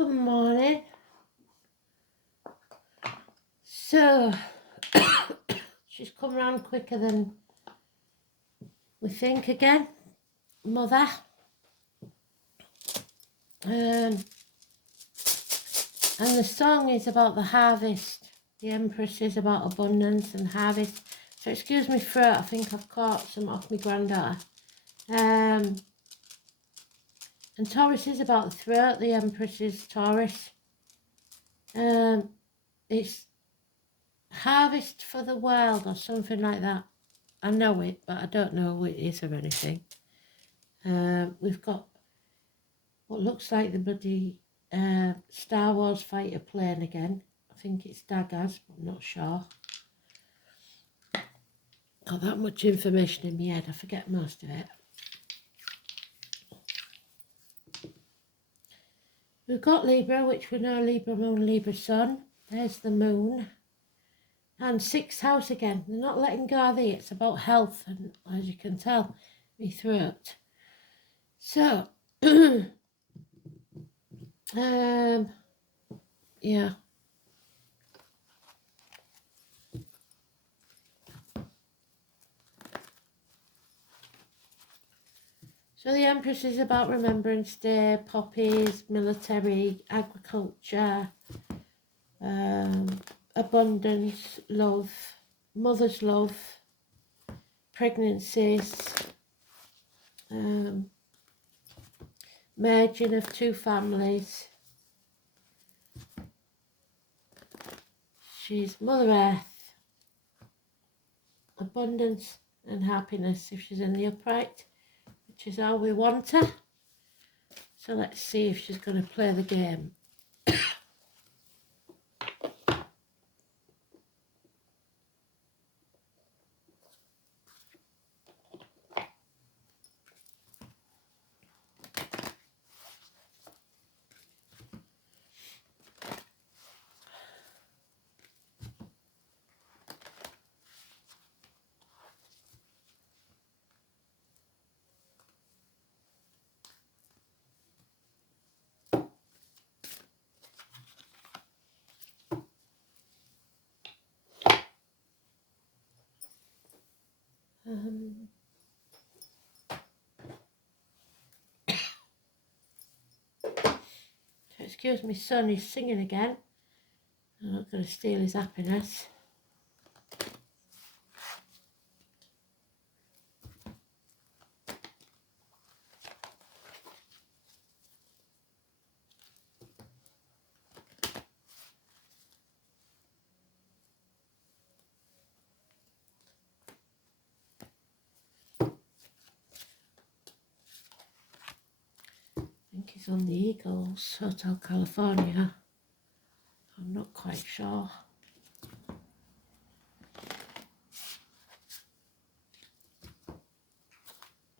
Good morning. So, she's come round quicker than we think again, Mother. And the song is about the harvest. The Empress is about abundance and harvest. So excuse me throat, I think I've caught some off my granddaughter. And Taurus is about the throat. The Empress is Taurus. It's harvest for the world or something like that. I know it, but I don't know what it is or anything. We've got what looks like the bloody Star Wars fighter plane again. I think it's Daggers, but I'm not sure. Got that much information in my head, I forget most of it. We've got Libra, which we know Libra moon, Libra sun. There's the moon. And sixth house again. They're not letting go of it. It's about health, and as you can tell, my throat. So, yeah. So the Empress is about Remembrance Day, poppies, military, agriculture, abundance, love, mother's love, pregnancies, merging of two families. She's Mother Earth, abundance and happiness if she's in the upright, which is how we want her. So let's see if she's going to play the game. Excuse me, son, he's singing again. I'm not going to steal his happiness. I think he's on the Eagles, Hotel California. I'm not quite sure.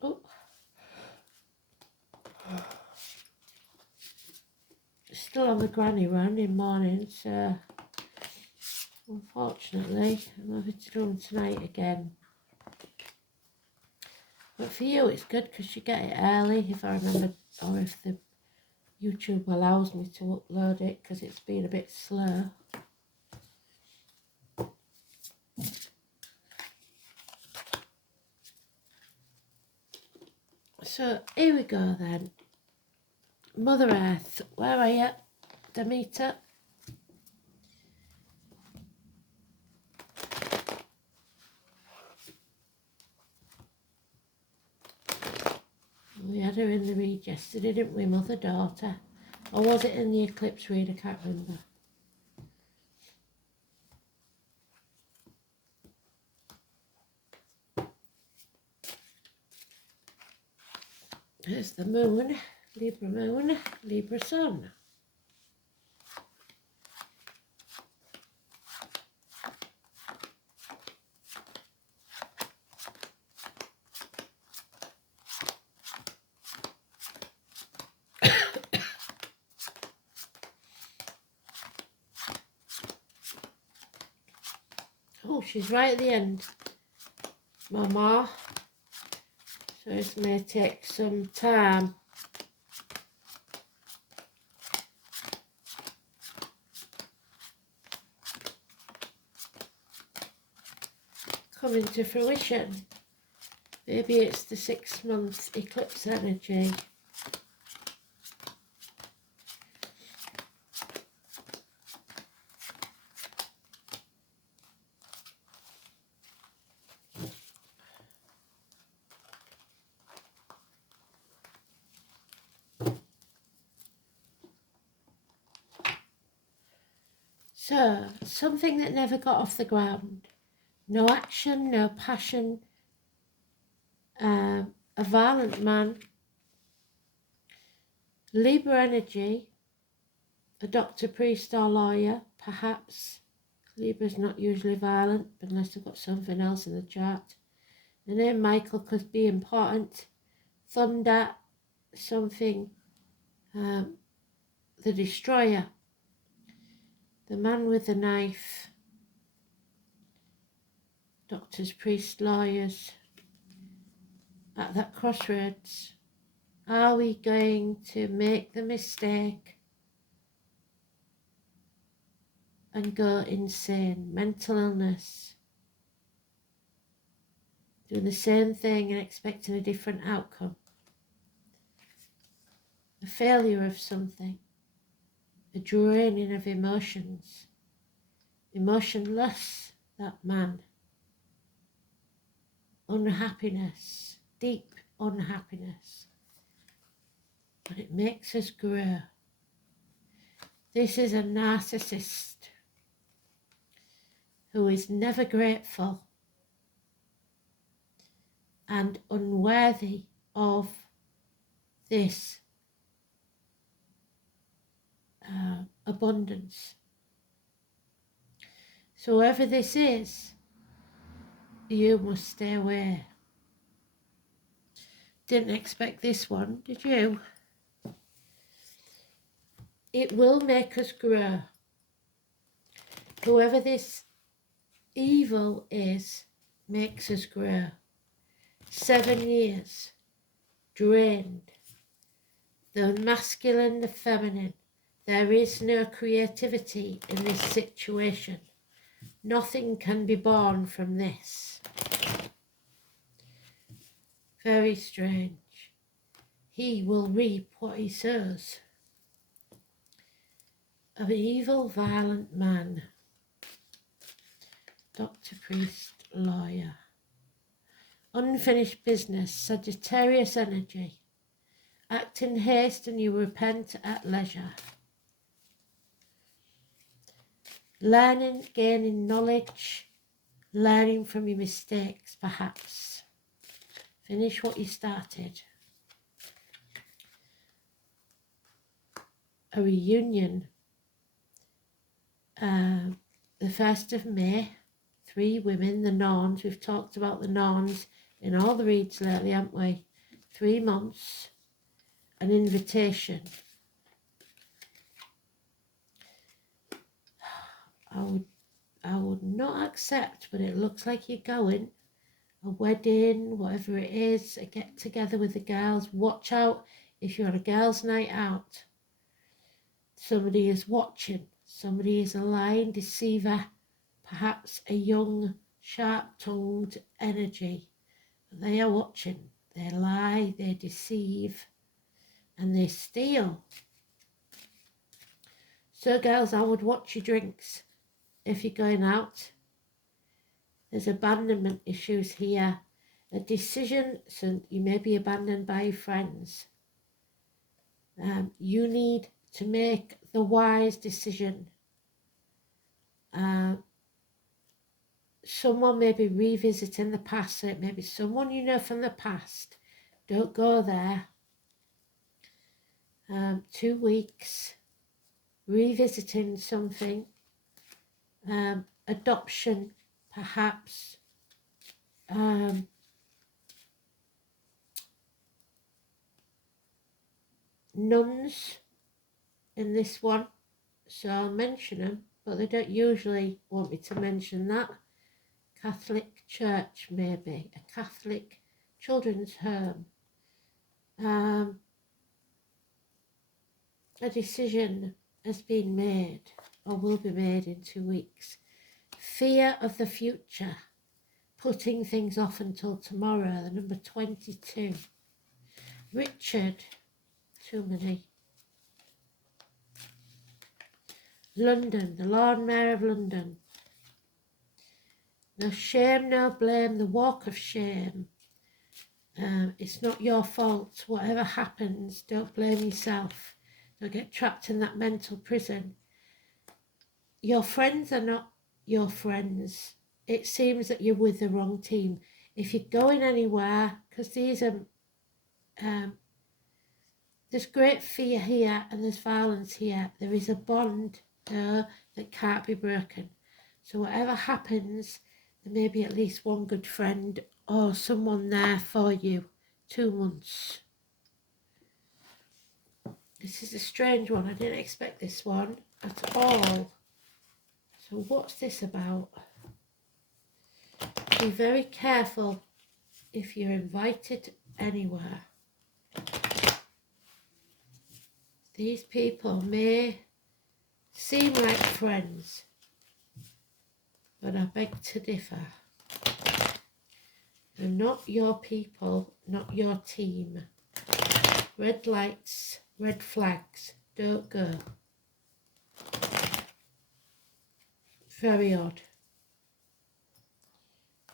Oh. Still on the granny run in mornings, so unfortunately I'm having to do them tonight again. But for you it's good because you get it early, if I remember, or if the YouTube allows me to upload it, because it's been a bit slow. So here we go then. Mother Earth, where are you, Demeter? We had her in the read yesterday, didn't we, Mother Daughter? Or was it in the eclipse read? I can't remember. There's the moon, Libra sun. Oh, she's right at the end, Mama. So this may take some time. coming to fruition. Maybe it's the 6-month eclipse energy. So, something that never got off the ground. No action, no passion. A violent man. Libra energy. A doctor, priest or lawyer, perhaps. Libra's not usually violent unless they've got something else in the chart. The name Michael could be important. Thunder, something. The destroyer. The man with the knife. Doctors, priests, lawyers. At that crossroads, are we going to make the mistake and go insane? Mental illness. Doing the same thing and expecting a different outcome. A failure of something. A draining of emotions. Emotionless, that man. Unhappiness. Deep unhappiness. But it makes us grow. This is a narcissist who is never grateful and unworthy of this abundance. So whoever this is, you must stay away. Didn't expect this one, did you? It will make us grow. Whoever this evil is makes us grow. 7 years, drained. The masculine, the feminine. There is no creativity in this situation. Nothing can be born from this. Very strange. He will reap what he sows. An evil, violent man. Doctor, priest, lawyer. Unfinished business, Sagittarius energy. Act in haste and you repent at leisure. Learning, gaining knowledge, learning from your mistakes, perhaps. Finish what you started. A reunion. The 1st of May, 3 women, the Norns. We've talked about the Norns in all the reads lately, haven't we? 3 months, an invitation. I would not accept, but it looks like you're going. A wedding, whatever it is, a get together with the girls. Watch out if you're on a girls' night out. Somebody is watching. Somebody is a lying deceiver. Perhaps a young, sharp-tongued energy. They are watching. They lie, they deceive, and they steal. So girls, I would watch your drinks if you're going out. There's abandonment issues here. A decision, so you may be abandoned by your friends. You need to make the wise decision. Someone may be revisiting the past, so it may be someone you know from the past. Don't go there. 2 weeks, revisiting something. Adoption, perhaps. Nuns in this one, so I'll mention them, but they don't usually want me to mention that. Catholic church, maybe a Catholic children's home. A decision has been made or will be made in 2 weeks. Fear of the future, putting things off until tomorrow. The number 22. Richard, too many. London, the Lord Mayor of London. No shame, no blame, the walk of shame. It's not your fault. Whatever happens, don't blame yourself. Don't get trapped in that mental prison. Your friends are not your friends. It seems that you're with the wrong team. If you're going anywhere, because these are, there's great fear here and there's violence here. There is a bond there that can't be broken. So whatever happens, there may be at least one good friend or someone there for you. 2 months. This is a strange one. I didn't expect this one at all. So what's this about? Be very careful if you're invited anywhere. These people may seem like friends, but I beg to differ. They're not your people, not your team. Red lights, red flags, don't go. Very odd.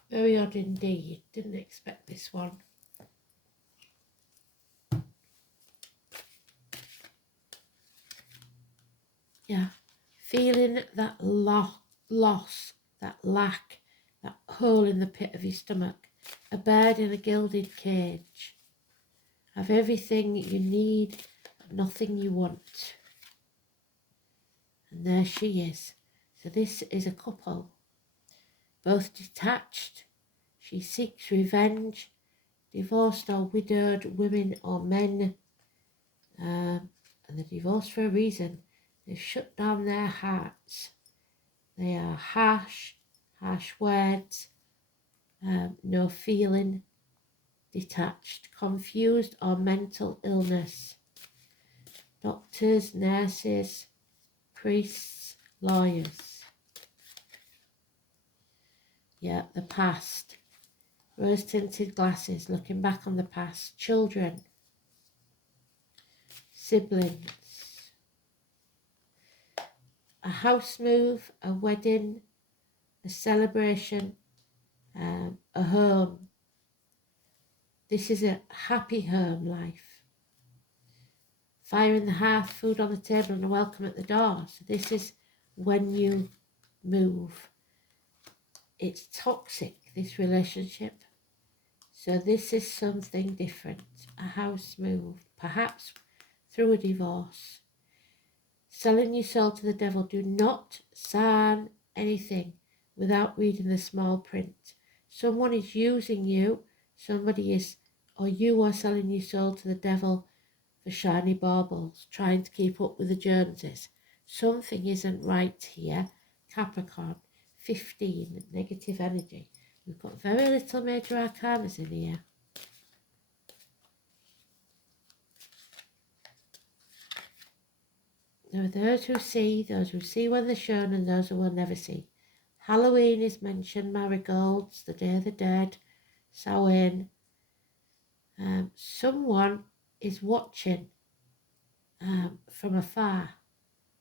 Very odd indeed. Didn't expect this one. Yeah. Feeling that loss, that lack, that hole in the pit of your stomach. A bird in a gilded cage. Have everything you need, nothing you want. And there she is. So this is a couple. Both detached. She seeks revenge. Divorced or widowed women or men. And they're divorced for a reason. They've shut down their hearts. They are harsh words, no feeling, detached, confused or mental illness. Doctors, nurses, priests, lawyers. Yeah, the past. Rose-tinted glasses, looking back on the past. Children. Siblings. A house move, a wedding, a celebration, a home. This is a happy home life. Fire in the hearth, food on the table and a welcome at the door. So this is when you move. It's toxic, this relationship. So this is something different. A house move, perhaps through a divorce. Selling your soul to the devil. Do not sign anything without reading the small print. Someone is using you. Somebody is, or you are selling your soul to the devil for shiny baubles, trying to keep up with the Joneses. Something isn't right here. Capricorn, 15, negative energy. We've got very little major arcanas in here. There are those who see when they're shown, and those who will never see. Halloween is mentioned, marigolds, the Day of the Dead, Samhain. Someone is watching from afar.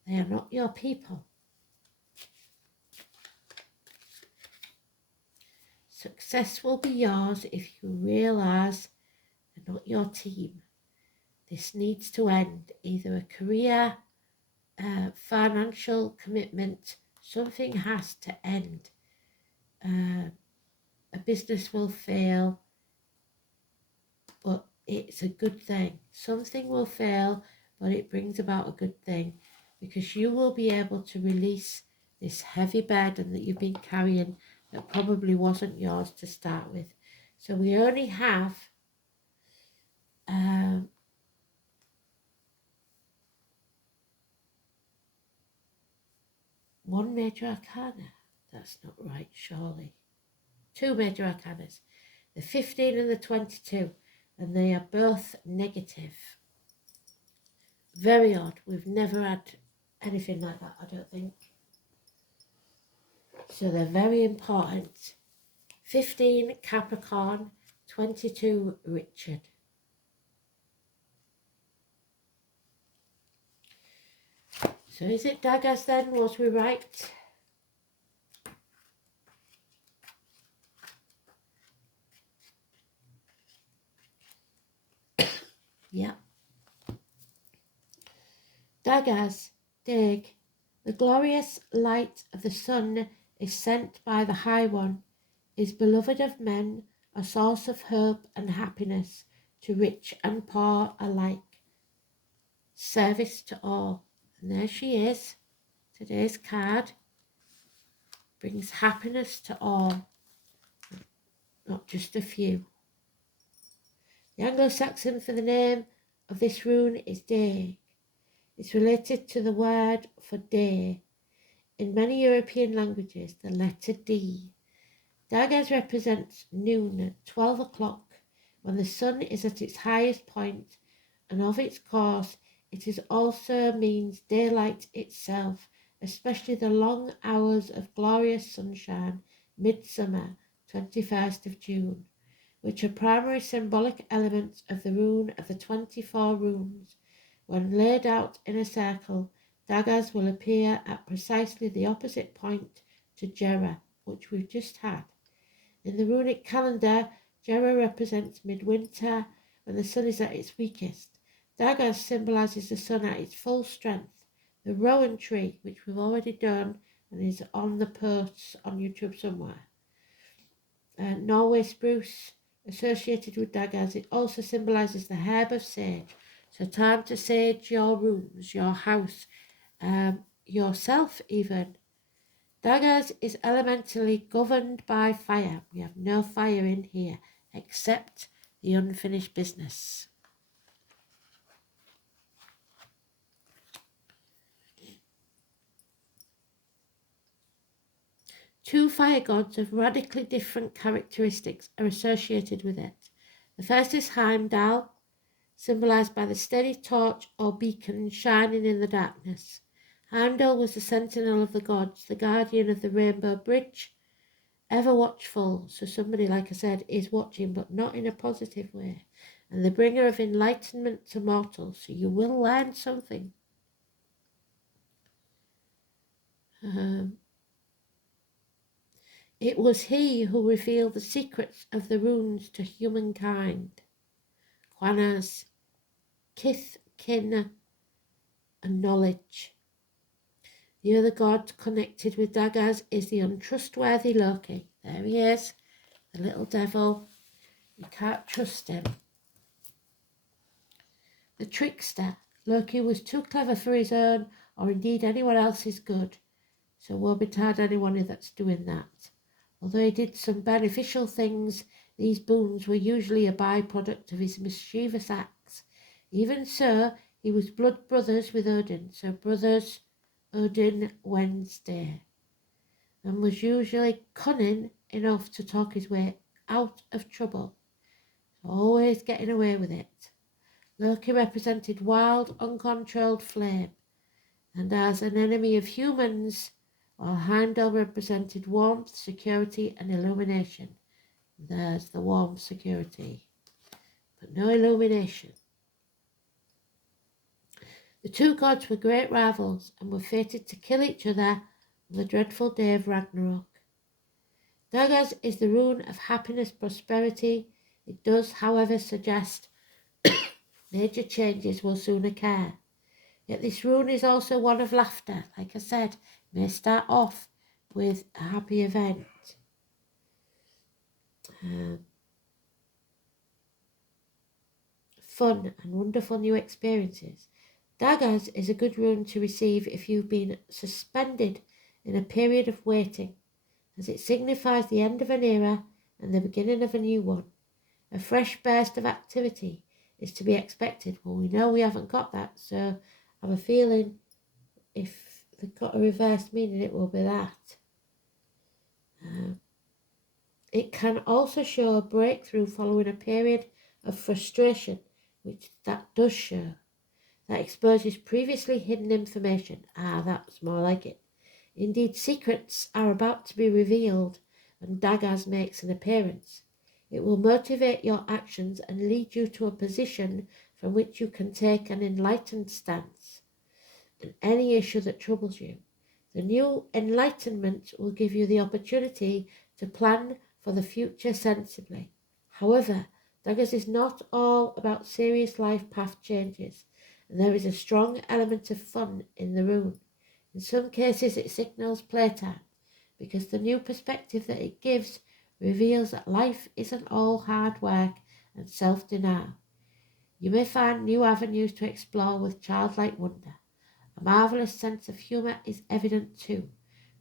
They are not your people. Success will be yours if you realise they're not your team. This needs to end. Either a career, financial commitment, something has to end. A business will fail, but it's a good thing. Something will fail, but it brings about a good thing, because you will be able to release this heavy burden that you've been carrying that probably wasn't yours to start with. So we only have one major arcana. That's not right, surely. Two major arcanas, the 15 and the 22, and they are both negative. Very odd. We've never had anything like that, I don't think. So they're very important. 15 Capricorn, 22 Richard. So is it daggers then? Was we right? Yeah. Daggers, dig. The glorious light of the sun is sent by the High One, is beloved of men, a source of hope and happiness to rich and poor alike. Service to all. And there she is. Today's card brings happiness to all, not just a few. The Anglo-Saxon for the name of this rune is day. It's related to the word for day. In many European languages, the letter D. Daggers represents noon at 12 o'clock, when the sun is at its highest point, and of its course it is also means daylight itself, especially the long hours of glorious sunshine, midsummer, 21st of June, which are primary symbolic elements of the rune of the 24 runes. When laid out in a circle, daggers will appear at precisely the opposite point to Jera, which we've just had. In the runic calendar, Jera represents midwinter, when the sun is at its weakest. Daggers symbolises the sun at its full strength. The rowan tree, which we've already done and is on the posts on YouTube somewhere. Norway spruce, associated with daggers. It also symbolises the herb of sage. So time to sage your rooms, your house, yourself even. Daggers is elementally governed by fire. We have no fire in here except the unfinished business. Two fire gods of radically different characteristics are associated with it. The first is Heimdall, symbolised by the steady torch or beacon shining in the darkness. Heimdall was the sentinel of the gods, the guardian of the rainbow bridge, ever watchful. So somebody, like I said, is watching, but not in a positive way, and the bringer of enlightenment to mortals. So you will learn something. It was he who revealed the secrets of the runes to humankind. Quanas, kith, kin, and knowledge. The other god connected with daggers is the untrustworthy Loki. There he is, the little devil. You can't trust him. The trickster. Loki was too clever for his own, or indeed anyone else's good. So woe betide anyone that's doing that. Although he did some beneficial things, these boons were usually a byproduct of his mischievous acts. Even so, he was blood brothers with Odin, so brothers Odin Wednesday, and was usually cunning enough to talk his way out of trouble, always getting away with it. Loki represented wild, uncontrolled flame, and as an enemy of humans, while Heimdall represented warmth, security, and illumination. There's the warmth, security, but no illumination. The two gods were great rivals and were fated to kill each other on the dreadful day of Ragnarok. Daggers is the rune of happiness, prosperity. It does, however, suggest major changes will soon occur. Yet this rune is also one of laughter. Like I said, may start off with a happy event. Fun and wonderful new experiences. Daggers is a good rune to receive if you've been suspended in a period of waiting, as it signifies the end of an era and the beginning of a new one. A fresh burst of activity is to be expected. Well, we know we haven't got that, so I have a feeling if they've got a reverse meaning, it will be that. It can also show a breakthrough following a period of frustration, which that does show. That exposes previously hidden information. That's more like it. Indeed, secrets are about to be revealed. and daggers makes an appearance. It will motivate your actions and lead you to a position from which you can take an enlightened stance on any issue that troubles you. The new enlightenment will give you the opportunity to plan for the future sensibly. However, daggers is not all about serious life path changes, and there is a strong element of fun in the rune. In some cases it signals playtime, because the new perspective that it gives reveals that life isn't all hard work and self-denial. You may find new avenues to explore with childlike wonder. A marvellous sense of humour is evident too,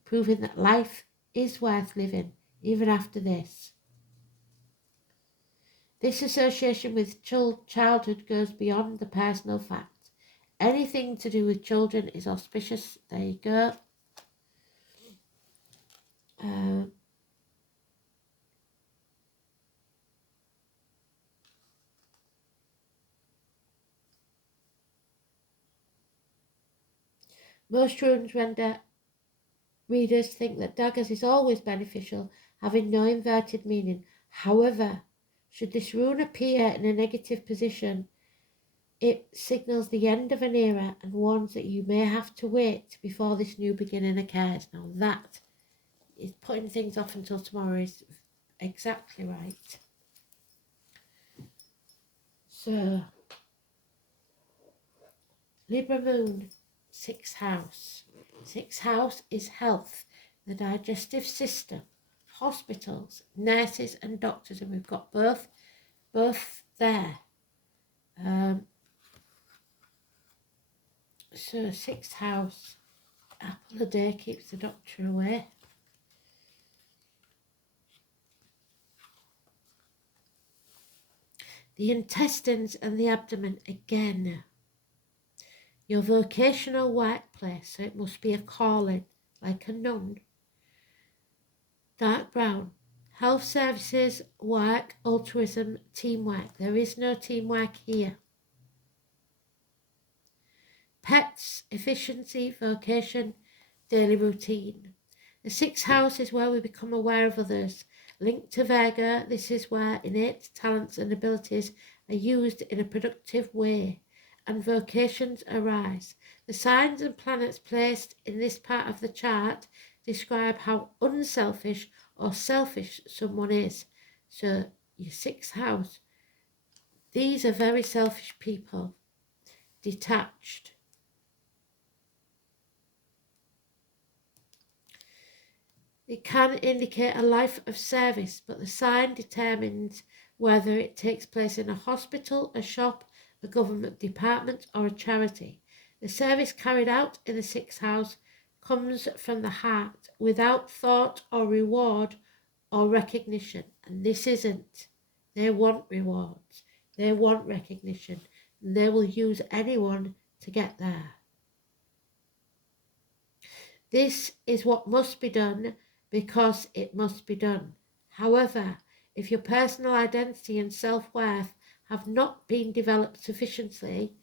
proving that life is worth living even after this. This association with childhood goes beyond the personal fact. Anything to do with children is auspicious. There you go. Most runes render readers think that daggers is always beneficial, having no inverted meaning. However, should this rune appear in a negative position, it signals the end of an era and warns that you may have to wait before this new beginning occurs. Now that is putting things off until tomorrow is exactly right. So, Libra Moon, 6th house. 6th house is health, the digestive system, hospitals, nurses and doctors, and we've got both there. So 6th house, apple a day keeps the doctor away. The intestines and the abdomen again. Your vocational workplace, so it must be a calling, like a nun. Dark brown. Health services, work, altruism, teamwork. There is no teamwork here. Pets, efficiency, vocation, daily routine. The 6th house is where we become aware of others. Linked to Virgo, this is where innate talents and abilities are used in a productive way and vocations arise. The signs and planets placed in this part of the chart describe how unselfish or selfish someone is. So your 6th house, these are very selfish people, detached. It can indicate a life of service, but the sign determines whether it takes place in a hospital, a shop, a government department or a charity. The service carried out in the 6th house comes from the heart without thought or reward or recognition, and this isn't. They want rewards, they want recognition, and they will use anyone to get there. This is what must be done because it must be done. However, if your personal identity and self-worth have not been developed sufficiently,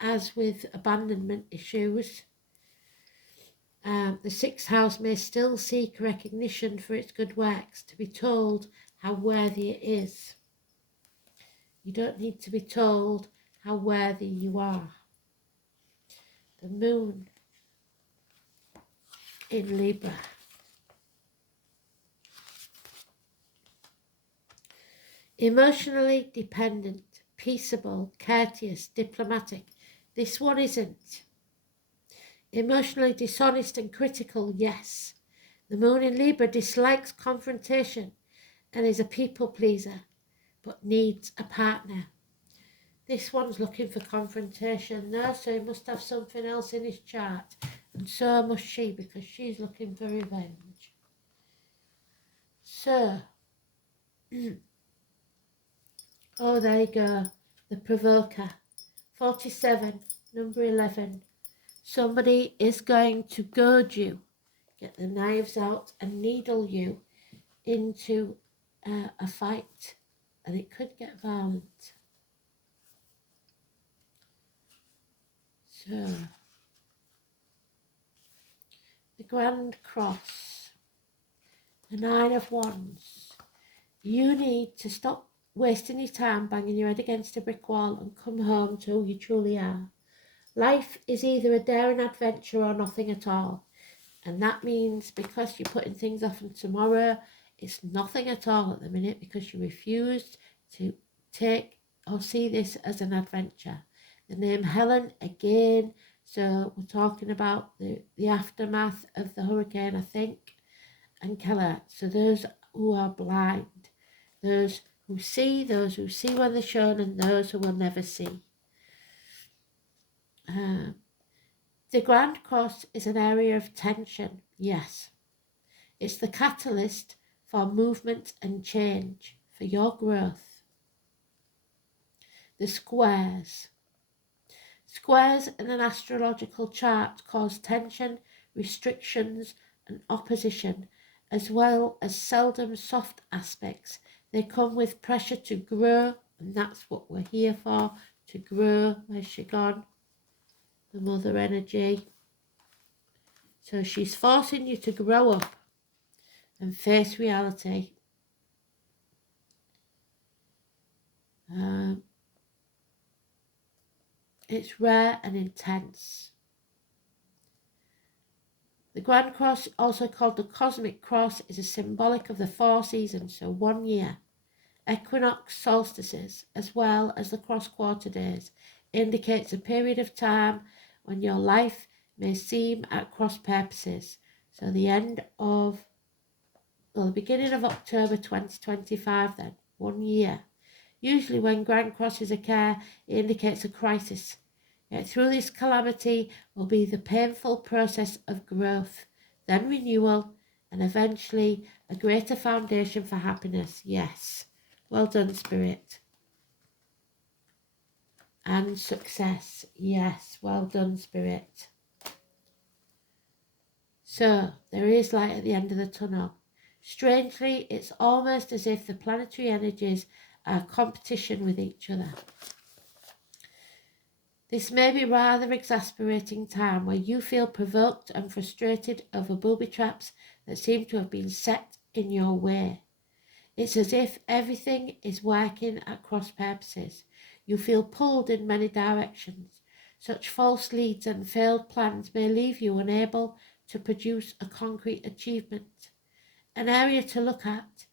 as with abandonment issues, the 6th house may still seek recognition for its good works, to be told how worthy it is. You don't need to be told how worthy you are. The moon in Libra. Emotionally dependent, peaceable, courteous, diplomatic. This one isn't. Emotionally dishonest and critical, yes. The moon in Libra dislikes confrontation and is a people pleaser, but needs a partner. This one's looking for confrontation now, so he must have something else in his chart. And so must she, because she's looking for revenge. So, oh, there you go. The provoker. 47, number 11. Somebody is going to goad you, get the knives out and needle you into a fight. And it could get violent. So, the Grand Cross. The Nine of Wands. You need to stop wasting your time banging your head against a brick wall and come home to who you truly are. Life is either a daring adventure or nothing at all. And that means because you're putting things off on tomorrow, it's nothing at all at the minute because you refused to take or see this as an adventure. The name Helen again, so we're talking about the aftermath of the hurricane, I think, and Keller. So those who are blind, those who see when they're shown, and those who will never see. The Grand Cross is an area of tension, yes. It's the catalyst for movement and change, for your growth. The squares. Squares in an astrological chart cause tension, restrictions and opposition, as well as seldom soft aspects. They come with pressure to grow, and that's what we're here for, to grow. Where's she gone? The mother energy. So she's forcing you to grow up and face reality. It's rare and intense. The Grand Cross, also called the Cosmic Cross, is a symbolic of the 4 seasons, so 1 year. Equinox solstices, as well as the cross-quarter days, indicates a period of time when your life may seem at cross purposes. So the beginning of October 2025 then, 1 year. Usually when Grand Crosses occur, it indicates a crisis. Yet through this calamity will be the painful process of growth, then renewal, and eventually a greater foundation for happiness. Yes. Well done, Spirit. And success. Yes. Well done, Spirit. So, there is light at the end of the tunnel. Strangely, it's almost as if the planetary energies are competition with each other. This may be rather exasperating time where you feel provoked and frustrated over booby traps that seem to have been set in your way. It's as if everything is working at cross purposes. You feel pulled in many directions. Such false leads and failed plans may leave you unable to produce a concrete achievement. An area to look at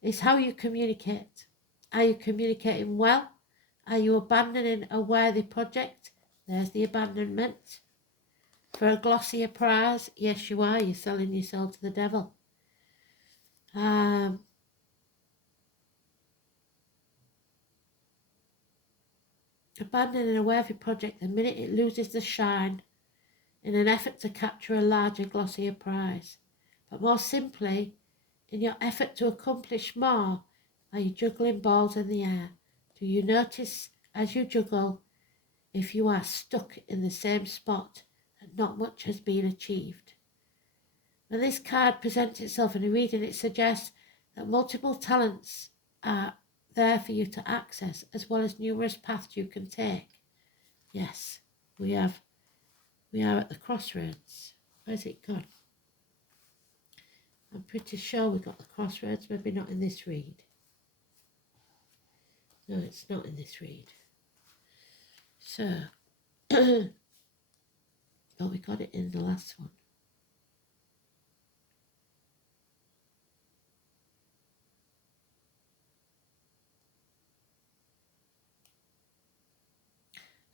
is how you communicate. Are you communicating well? Are you abandoning a worthy project? There's the abandonment. For a glossier prize? Yes, you are. You're selling your soul to the devil. Abandoning a worthy project the minute it loses the shine in an effort to capture a larger, glossier prize. But more simply, in your effort to accomplish more, are you juggling balls in the air? Do you notice as you juggle if you are stuck in the same spot that not much has been achieved? When this card presents itself in a reading, it suggests that multiple talents are there for you to access, as well as numerous paths you can take. Yes, we are at the crossroads. Where's it gone? I'm pretty sure we got the crossroads, maybe not in this read. No, it's not in this read. So, oh, we got it in the last one.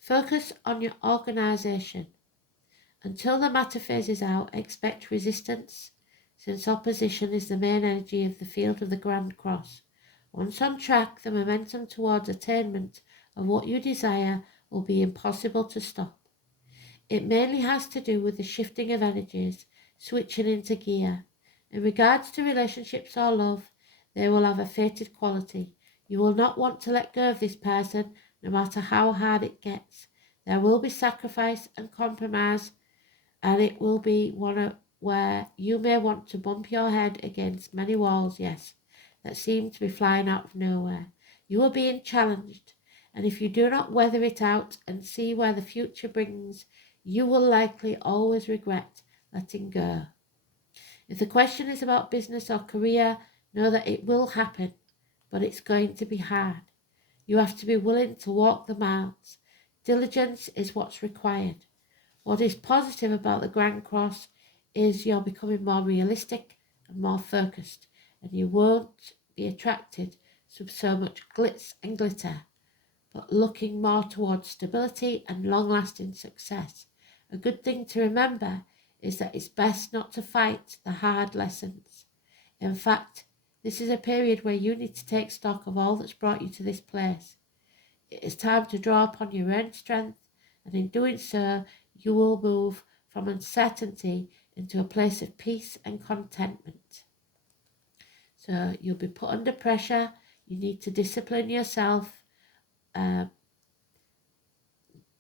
Focus on your organisation. Until the matter phases out, expect resistance, since opposition is the main energy of the field of the Grand Cross. Once on track, the momentum towards attainment of what you desire will be impossible to stop. It mainly has to do with the shifting of energies, switching into gear. In regards to relationships or love, they will have a fated quality. You will not want to let go of this person, no matter how hard it gets. There will be sacrifice and compromise, and it will be one where you may want to bump your head against many walls, yes, that seem to be flying out of nowhere. You are being challenged, and if you do not weather it out and see where the future brings, you will likely always regret letting go. If the question is about business or career, know that it will happen, but it's going to be hard. You have to be willing to walk the miles. Diligence is what's required. What is positive about the Grand Cross is you're becoming more realistic and more focused, and you won't be attracted to so much glitz and glitter, but looking more towards stability and long-lasting success. A good thing to remember is that it's best not to fight the hard lessons. In fact, this is a period where you need to take stock of all that's brought you to this place. It is time to draw upon your own strength, and in doing so, you will move from uncertainty into a place of peace and contentment. So you'll be put under pressure. You need to discipline yourself.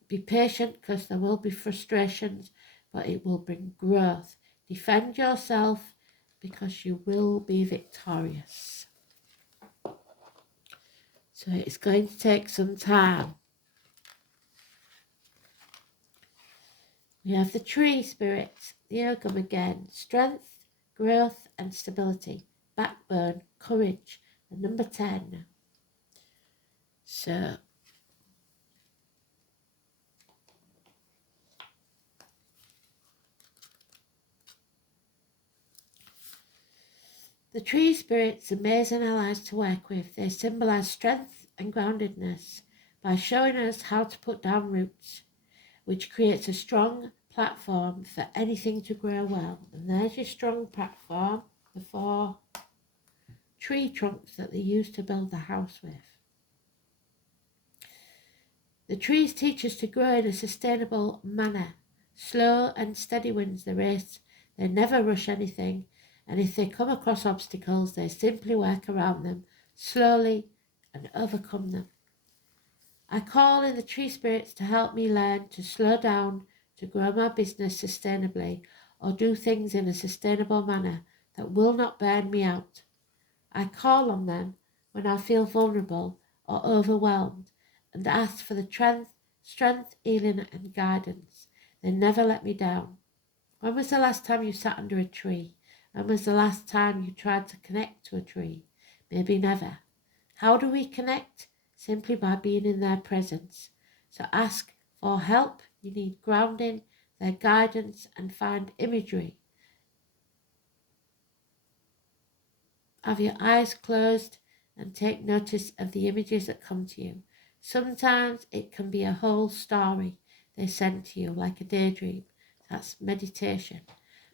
Be patient, because there will be frustrations, but it will bring growth. Defend yourself, because you will be victorious. So it's going to take some time. We have the tree spirits, the Ogum again. Strength, growth and stability. Backbone, courage, and number 10. So the tree spirits are amazing allies to work with. They symbolise strength and groundedness by showing us how to put down roots, which creates a strong platform for anything to grow well. And there's your strong platform, the 4 tree trunks that they use to build the house with. The trees teach us to grow in a sustainable manner. Slow and steady wins the race. They never rush anything, and if they come across obstacles, they simply work around them slowly and overcome them. I call in the tree spirits to help me learn to slow down, to grow my business sustainably, or do things in a sustainable manner that will not burn me out. I call on them when I feel vulnerable or overwhelmed, and ask for the strength, healing and guidance. They never let me down. When was the last time you sat under a tree? When was the last time you tried to connect to a tree? Maybe never. How do we connect? Simply by being in their presence. So ask for help. You need grounding, their guidance, and find imagery. Have your eyes closed and take notice of the images that come to you. Sometimes it can be a whole story they send to you, like a daydream. That's meditation.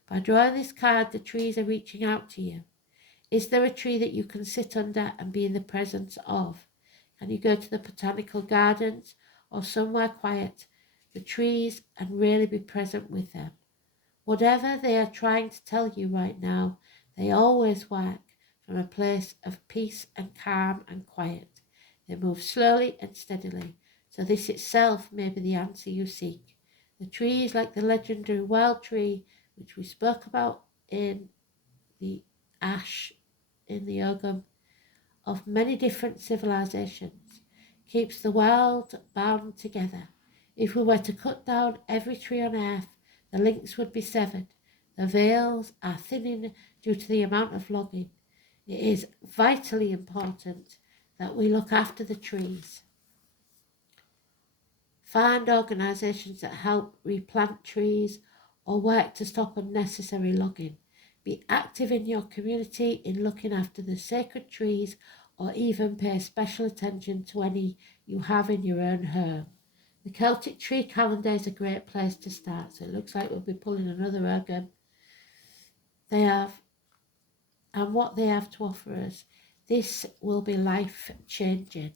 By drawing this card, the trees are reaching out to you. Is there a tree that you can sit under and be in the presence of? Can you go to the botanical gardens or somewhere quiet, the trees, and really be present with them? Whatever they are trying to tell you right now, they always work from a place of peace and calm and quiet. They move slowly and steadily, so this itself may be the answer you seek. The tree is like the legendary wild tree, which we spoke about in the ash in the Ogum, of many different civilizations, keeps the world bound together. If we were to cut down every tree on earth, the links would be severed. The veils are thinning due to the amount of logging. It is vitally important that we look after the trees. Find organisations that help replant trees or work to stop unnecessary logging. Be active in your community in looking after the sacred trees, or even pay special attention to any you have in your own home. The Celtic tree calendar is a great place to start. So it looks like we'll be pulling another Ogum. And what they have to offer us, this will be life-changing.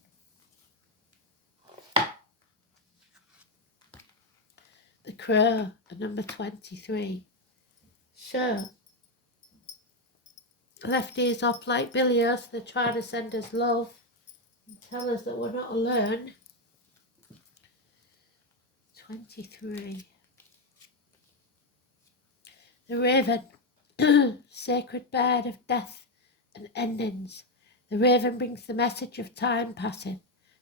The Crow, number 23. So, left ears off like Billy O's. They're trying to send us love and tell us that we're not alone. 23. The Raven, sacred bird of death and endings. The raven brings the message of time passing.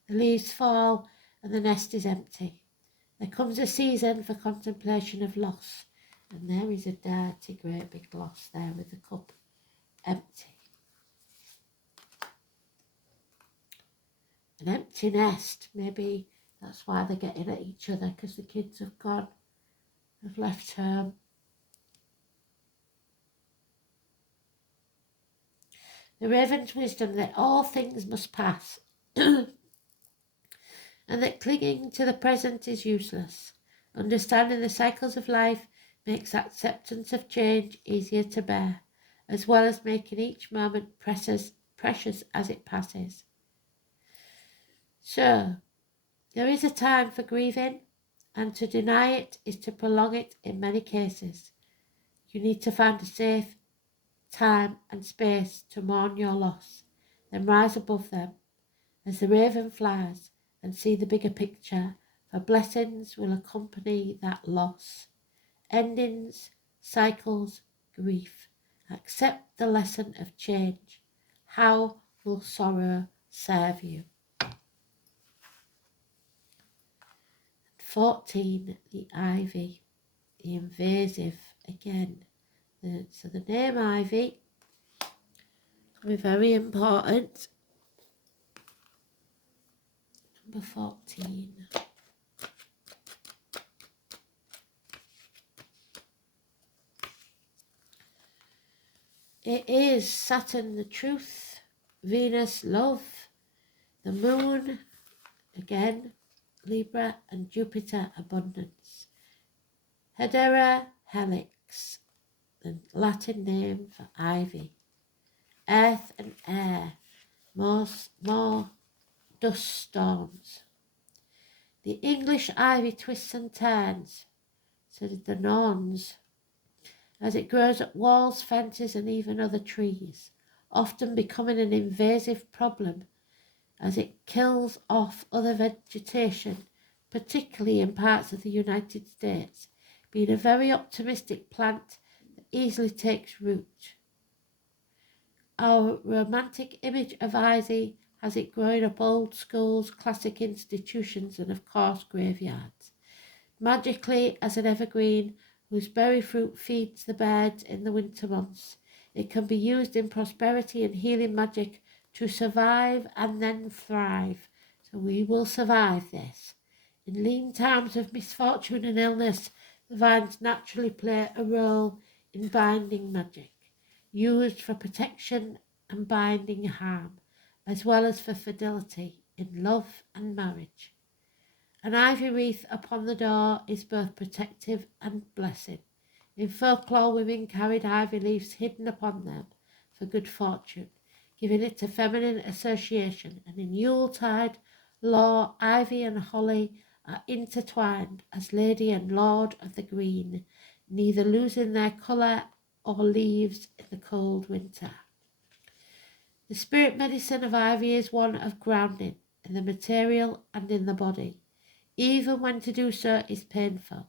The leaves fall and the nest is empty. There comes a season for contemplation of loss. And there is a dirty, great big loss there with the cup empty. An empty nest, maybe that's why they're getting at each other, because the kids have gone, have left home. The raven's wisdom that all things must pass and that clinging to the present is useless. Understanding the cycles of life makes acceptance of change easier to bear, as well as making each moment precious as it passes. So, there is a time for grieving, and to deny it is to prolong it in many cases. You need to find a safe time and space to mourn your loss, then rise above them as the raven flies and see the bigger picture, for blessings will accompany that loss. Endings, cycles, grief. Accept the lesson of change. How will sorrow serve you? 14, the ivy, the invasive again. So the name ivy will be very important. Number 14. It is Saturn, the truth, Venus, love, the moon, again, Libra, and Jupiter, abundance. Hedera helix, the Latin name for ivy. Earth and air, more dust storms. The English ivy twists and turns, so did the Norns, as it grows at walls, fences, and even other trees, often becoming an invasive problem as it kills off other vegetation, particularly in parts of the United States, being a very optimistic plant that easily takes root. Our romantic image of ivy has it growing up old schools, classic institutions, and of course graveyards. Magically as an evergreen whose berry fruit feeds the birds in the winter months, it can be used in prosperity and healing magic to survive and then thrive. So we will survive this. In lean times of misfortune and illness, the vines naturally play a role in binding magic, used for protection and binding harm, as well as for fidelity in love and marriage. An ivy wreath upon the door is both protective and blessing. In folklore, women carried ivy leaves hidden upon them for good fortune, giving it a feminine association, and in Yuletide lore, ivy and holly are intertwined as Lady and Lord of the Green, neither losing their colour or leaves in the cold winter. The spirit medicine of ivy is one of grounding in the material and in the body, even when to do so is painful.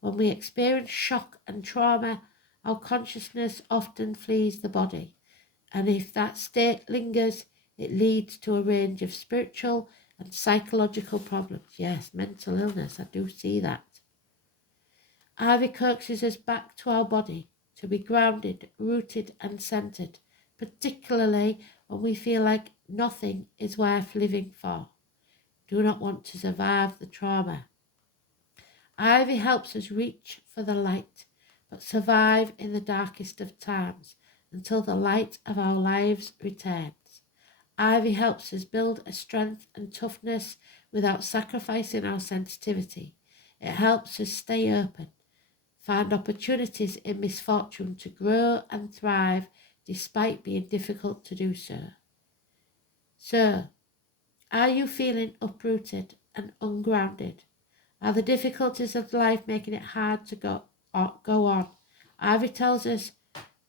When we experience shock and trauma, our consciousness often flees the body, and if that state lingers, it leads to a range of spiritual and psychological problems. Yes, mental illness, I do see that. Ivy coaxes us back to our body, to be grounded, rooted and centered, particularly when we feel like nothing is worth living for. Do not want to survive the trauma. Ivy helps us reach for the light, but survive in the darkest of times until the light of our lives returns. Ivy helps us build a strength and toughness without sacrificing our sensitivity. It helps us stay open, find opportunities in misfortune to grow and thrive despite being difficult to do so. So, are you feeling uprooted and ungrounded? Are the difficulties of life making it hard to go on? Ivy tells us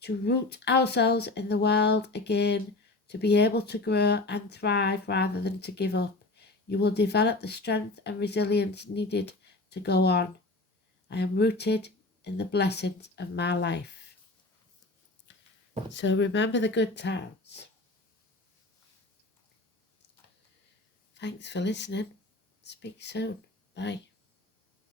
to root ourselves in the world again, to be able to grow and thrive rather than to give up. You will develop the strength and resilience needed to go on. I am rooted in the blessings of my life. So remember the good times. Thanks for listening. Speak soon. Bye.